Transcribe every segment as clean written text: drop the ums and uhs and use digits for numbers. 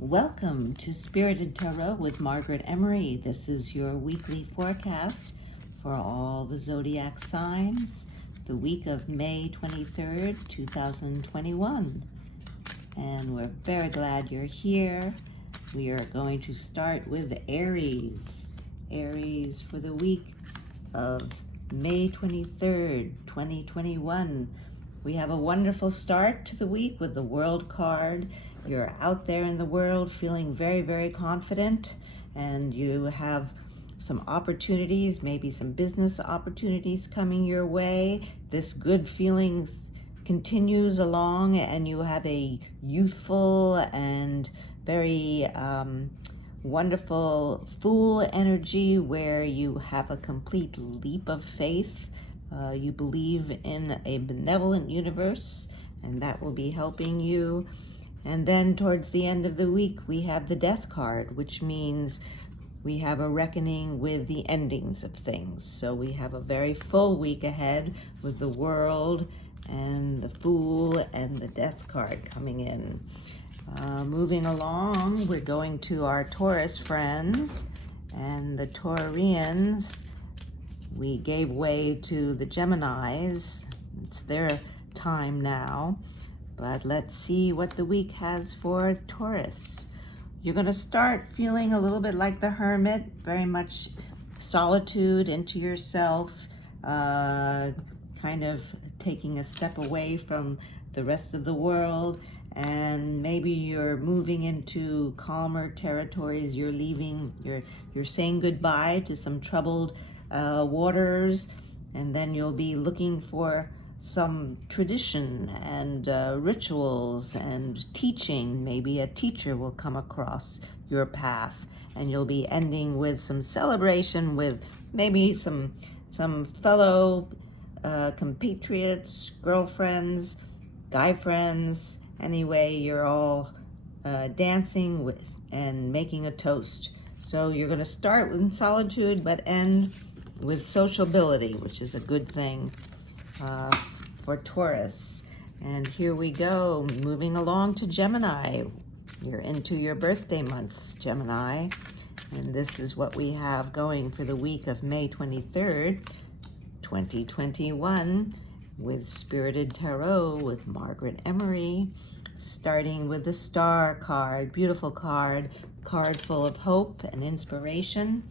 Welcome to Spirited Tarot with Margaret Emory. This is your weekly forecast for all the zodiac signs, the week of May 23rd, 2021. And we're very glad you're here. We are going to start with Aries. Aries for the week of May 23rd, 2021. We have a wonderful start to the week with the World card. You're out there in the world feeling very, very confident, and you have some opportunities, maybe some business opportunities coming your way. This good feeling continues along, and you have a youthful and very wonderful Fool energy where you have a complete leap of faith. You believe in a benevolent universe, and that will be helping you. And then towards the end of the week, we have the Death card, which means we have a reckoning with the endings of things. So we have a very full week ahead with the World and the Fool and the Death card coming in. Moving along, we're going to our Taurus friends, and the Taurians. We gave way to the Geminis. It's their time now. But let's see what the week has for Taurus. You're going to start feeling a little bit like the Hermit, very much solitude into yourself, kind of taking a step away from the rest of the world, and maybe you're moving into calmer territories. You're leaving, you're saying goodbye to some troubled waters, and then you'll be looking for some tradition and rituals and teaching. Maybe a teacher will come across your path, and you'll be ending with some celebration with maybe some fellow compatriots, girlfriends, guy friends. Anyway, you're all dancing with and making a toast. So you're going to start in solitude but end with sociability, which is a good thing for Taurus. And here we go, moving along to Gemini. You're into your birthday month, Gemini. And this is what we have going for the week of May 23rd, 2021, with Spirited Tarot with Margaret Emory. Starting with the Star card, beautiful card full of hope and inspiration.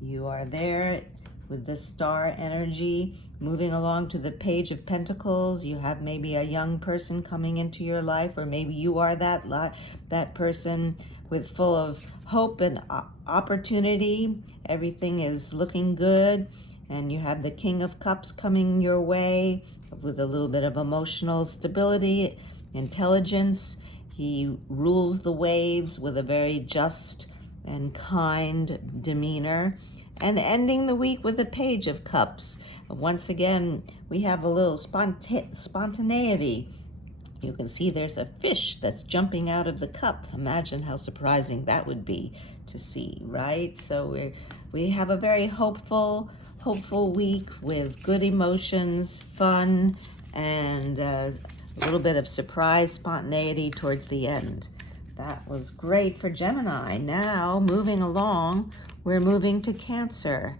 You are there with the star energy. Moving along to the Page of Pentacles, you have maybe a young person coming into your life, or maybe you are that person with full of hope and opportunity. Everything is looking good, and you have the King of Cups coming your way with a little bit of emotional stability, intelligence. He rules the waves with a very just and kind demeanor. And ending the week with the Page of Cups. Once again, we have a little spontaneity. You can see there's a fish that's jumping out of the cup. Imagine how surprising that would be to see, right? So we have a very hopeful week with good emotions, fun, and a little bit of surprise spontaneity towards the end. That was great for Gemini. Now, moving along, we're moving to Cancer.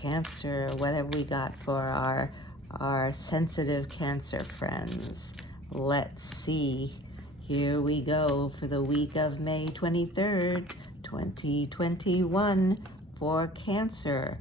Cancer, what have we got for our sensitive Cancer friends? Let's see. Here we go for the week of May 23rd, 2021 for Cancer.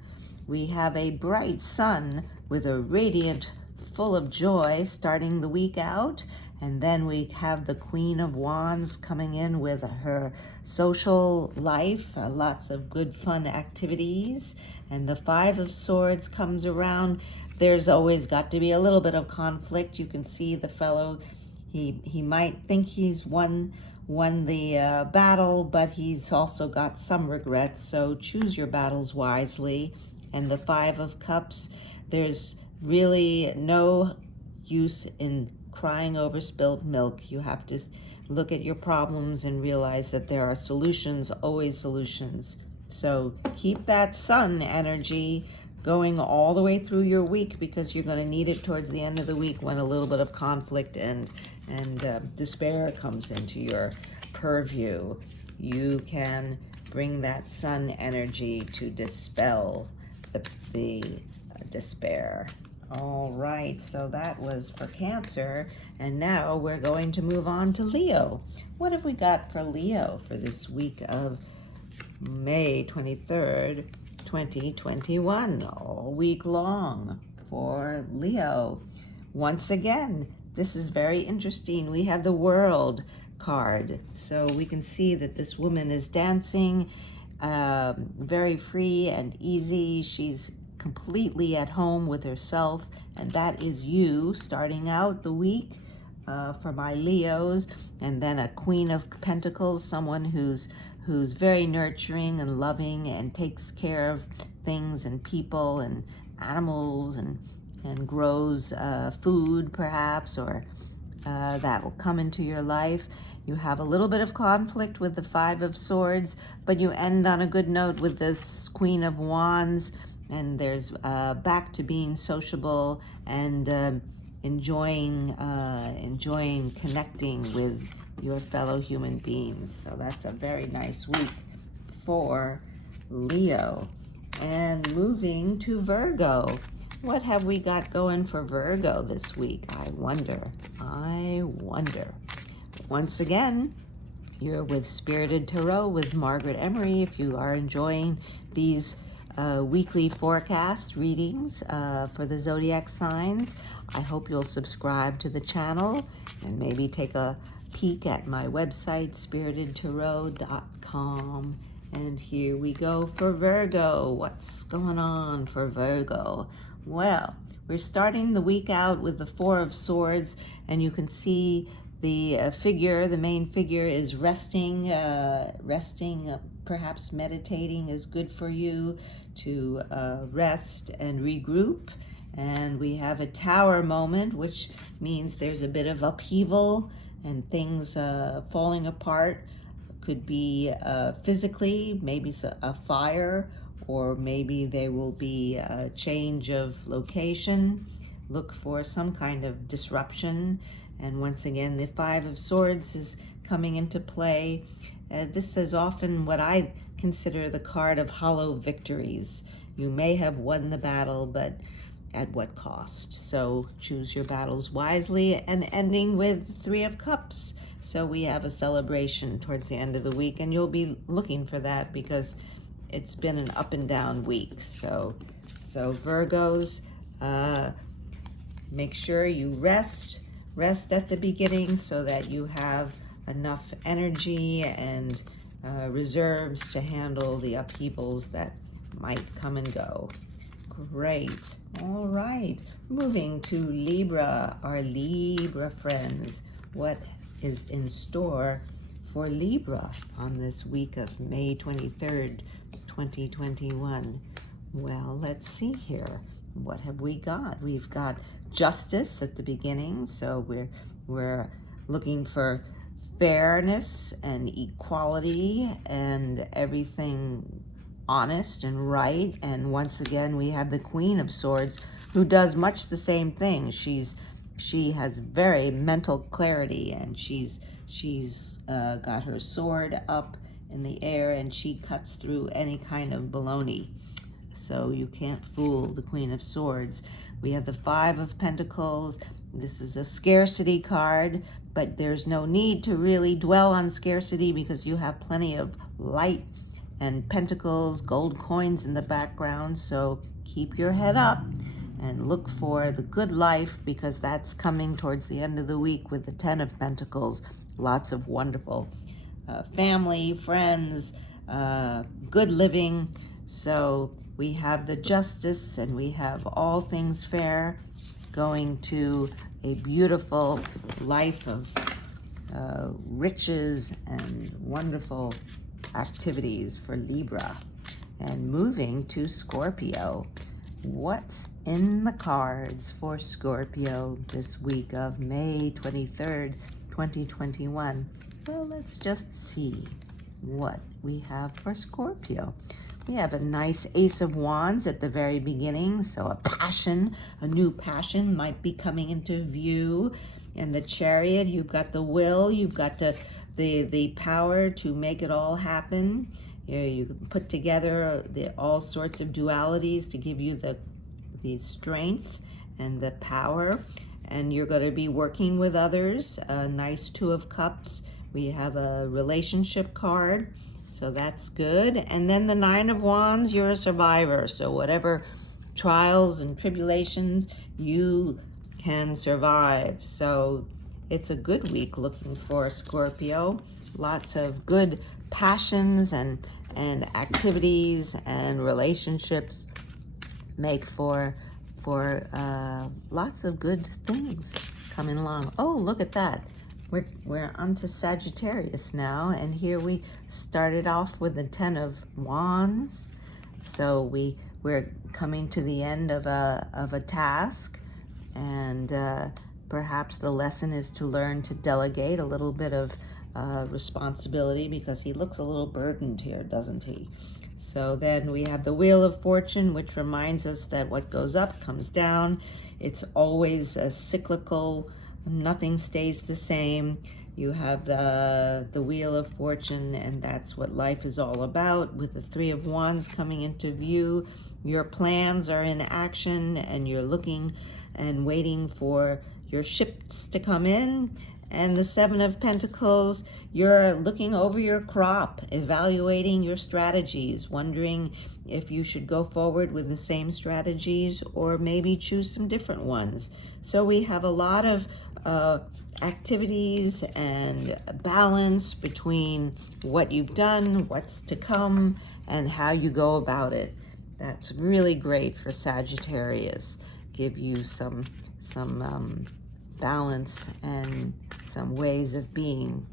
We have a bright sun with a radiant, full of joy starting the week out. And then we have the Queen of Wands coming in with her social life, lots of good fun activities. And the Five of Swords comes around. There's always got to be a little bit of conflict. You can see the fellow, he might think he's won the battle, but he's also got some regrets. So choose your battles wisely. And the Five of Cups, there's really no use in crying over spilled milk. You have to look at your problems and realize that there are solutions, always solutions. So keep that sun energy going all the way through your week, because you're going to need it towards the end of the week when a little bit of conflict and despair comes into your purview. you can bring that sun energy to dispel the despair. All right, so that was for Cancer, and now we're going to move on to Leo. What have we got for Leo for this week of May 23rd, 2021, all week long for Leo? Once again, this is very interesting. We have the World card, so we can see that this woman is dancing, very free and easy. She's completely at home with herself, and that is you starting out the week for my Leos. And then a Queen of Pentacles, someone who's very nurturing and loving and takes care of things and people and animals and grows food perhaps, or that will come into your life. You have a little bit of conflict with the Five of Swords, but you end on a good note with this Queen of Wands, and there's back to being sociable and enjoying connecting with your fellow human beings. So that's a very nice week for Leo. And moving to Virgo. What have we got going for Virgo this week? I wonder. Once again, you're with Spirited Tarot with Margaret Emory. If you are enjoying these weekly forecast readings for the zodiac signs, I hope you'll subscribe to the channel and maybe take a peek at my website, spiritedtarot.com. And here we go for Virgo. What's going on for Virgo? Well, we're starting the week out with the Four of Swords, and you can see the figure, the main figure is resting, perhaps meditating is good for you to rest and regroup. And we have a Tower moment, which means there's a bit of upheaval and things falling apart. Could be physically, maybe a fire, or maybe there will be a change of location. Look for some kind of disruption. And once again, the Five of Swords is coming into play. This is often what I consider the card of hollow victories. You may have won the battle, but at what cost? So choose your battles wisely. And ending with Three of Cups. So we have a celebration towards the end of the week, and you'll be looking for that because it's been an up and down week. So Virgos, make sure you rest at the beginning so that you have enough energy and reserves to handle the upheavals that might come and go. Great. All right. Moving to Libra, our Libra friends. What is in store for Libra on this week of May 23rd, 2021? Well, let's see here. What have we got? We've got Justice at the beginning, so we're looking for fairness and equality and everything honest and right. And once again, we have the Queen of Swords, who does much the same thing. She has very mental clarity, and she's got her sword up in the air, and she cuts through any kind of baloney. So you can't fool the Queen of Swords. We have the Five of Pentacles. This is a scarcity card, but there's no need to really dwell on scarcity because you have plenty of light and pentacles, gold coins in the background. So keep your head up and look for the good life, because that's coming towards the end of the week with the Ten of Pentacles. Lots of wonderful family, friends, good living. So we have the Justice, and we have all things fair, going to a beautiful life of riches and wonderful activities for Libra. And moving to Scorpio. What's in the cards for Scorpio this week of May 23rd, 2021? Well, let's just see what we have for Scorpio. We have a nice Ace of Wands at the very beginning, so a new passion might be coming into view. In the Chariot, you've got the will, you've got the the power to make it all happen. You can put together all sorts of dualities to give you the strength and the power. And you're going to be working with others. A nice Two of Cups. We have a relationship card, so that's good. And then the Nine of Wands, you're a survivor. So whatever trials and tribulations, you can survive. So it's a good week looking for Scorpio. Lots of good passions and activities and relationships make for lots of good things coming along. Oh, look at that. We're onto Sagittarius now, and here we started off with the Ten of Wands. So we're coming to the end of a task, and perhaps the lesson is to learn to delegate a little bit of responsibility, because he looks a little burdened here, doesn't he? So then we have the Wheel of Fortune, which reminds us that what goes up comes down. It's always a cyclical, nothing stays the same. You have the Wheel of Fortune, and that's what life is all about. With the Three of Wands coming into view, your plans are in action, and you're looking and waiting for your ships to come in. And the Seven of Pentacles, you're looking over your crop, evaluating your strategies, wondering if you should go forward with the same strategies or maybe choose some different ones. So we have a lot of activities and balance between what you've done, what's to come, and how you go about it. That's really great for Sagittarius. Give you some balance and some ways of being.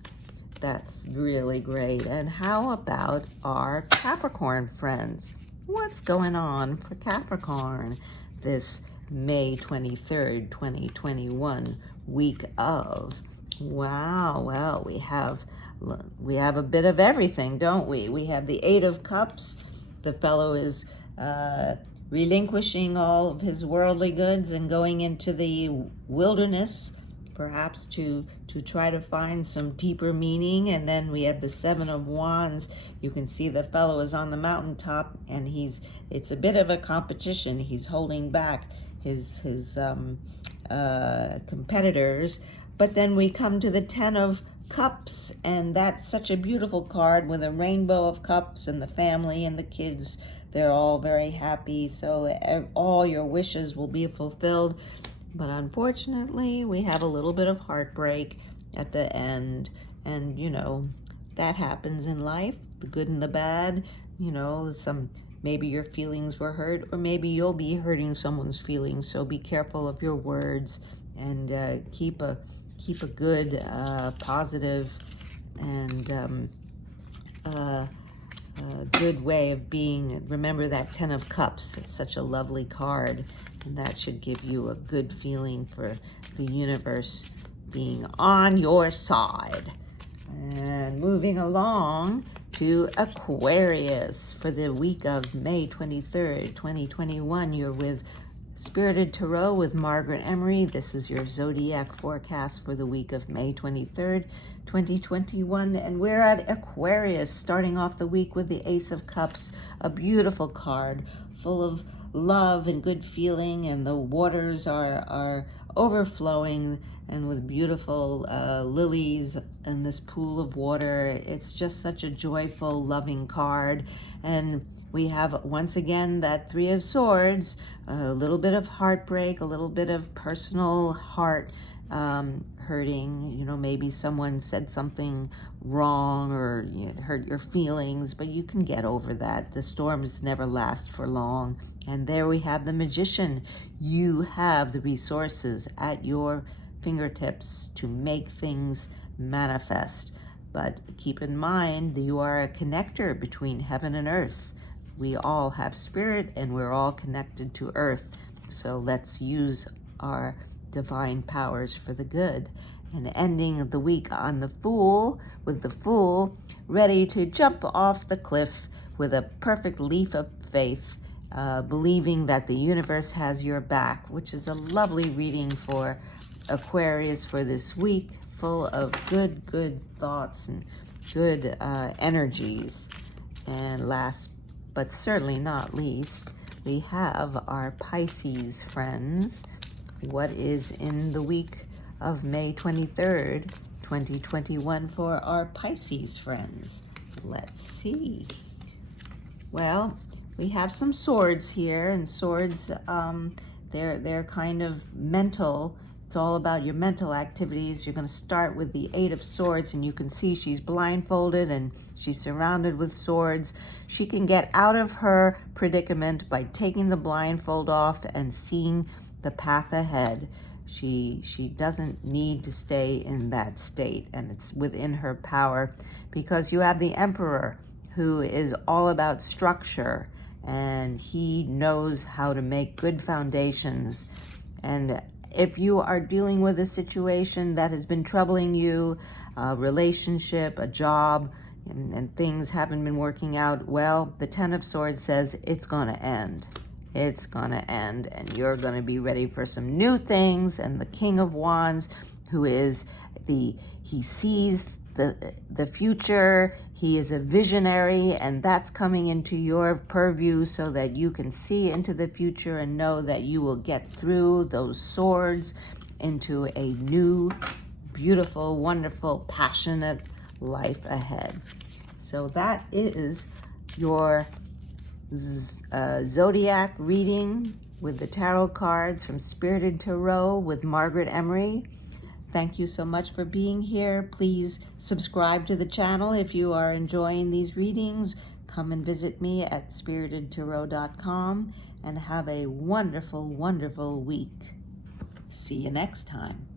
That's really great. And how about our Capricorn friends? What's going on for Capricorn this May 23rd, 2021 week of? Wow, well, we have a bit of everything, don't we? We have the Eight of Cups. The fellow is relinquishing all of his worldly goods and going into the wilderness, perhaps to try to find some deeper meaning. And then we have the Seven of Wands. You can see the fellow is on the mountaintop, and it's a bit of a competition. He's holding back his competitors. But then we come to the Ten of Cups, and that's such a beautiful card with a rainbow of cups, and the family and the kids, they're all very happy. So all your wishes will be fulfilled. But unfortunately, we have a little bit of heartbreak at the end. And, that happens in life, the good and the bad. Maybe your feelings were hurt, or maybe you'll be hurting someone's feelings. So be careful of your words, and keep a good, positive, and good way of being. Remember that Ten of Cups. It's such a lovely card, and that should give you a good feeling for the universe being on your side. And moving along to Aquarius for the week of May 23rd, 2021. You're with Spirited Tarot with Margaret Emory. This is your Zodiac forecast for the week of May 23rd, 2021. And we're at Aquarius, starting off the week with the Ace of Cups, a beautiful card full of love and good feeling, and the waters are overflowing, and with beautiful lilies in this pool of water. It's just such a joyful, loving card. And we have, once again, that Three of Swords, a little bit of heartbreak, a little bit of personal heart hurting. Maybe someone said something wrong, or hurt your feelings, but you can get over that. The storms never last for long. And there we have the Magician. You have the resources at your fingertips to make things manifest. But keep in mind that you are a connector between heaven and earth. We all have spirit, and we're all connected to earth. So let's use our divine powers for the good. And ending the week on the Fool, with the Fool ready to jump off the cliff with a perfect leap of faith, believing that the universe has your back, which is a lovely reading for Aquarius for this week full of good thoughts and good energies. And last but certainly not least, we have our Pisces friends. What is in the week of May 23rd, 2021 for our Pisces friends? Let's see. Well, we have some swords here, and swords, they're kind of mental. It's all about your mental activities. You're going to start with the Eight of Swords, and you can see she's blindfolded and she's surrounded with swords. She can get out of her predicament by taking the blindfold off and seeing the path ahead. She doesn't need to stay in that state, and it's within her power, because you have the Emperor, who is all about structure, and he knows how to make good foundations. And if you are dealing with a situation that has been troubling you, a relationship, a job, and things haven't been working out, well, the Ten of Swords says it's going to end. It's going to end, and you're going to be ready for some new things. And the King of Wands, who is he sees the future. He is a visionary, and that's coming into your purview so that you can see into the future and know that you will get through those swords into a new, beautiful, wonderful, passionate life ahead. So that is your Zodiac reading with the tarot cards from Spirited Tarot with Margaret Emory. Thank you so much for being here. Please subscribe to the channel if you are enjoying these readings. Come and visit me at spiritedtarot.com and have a wonderful, wonderful week. See you next time.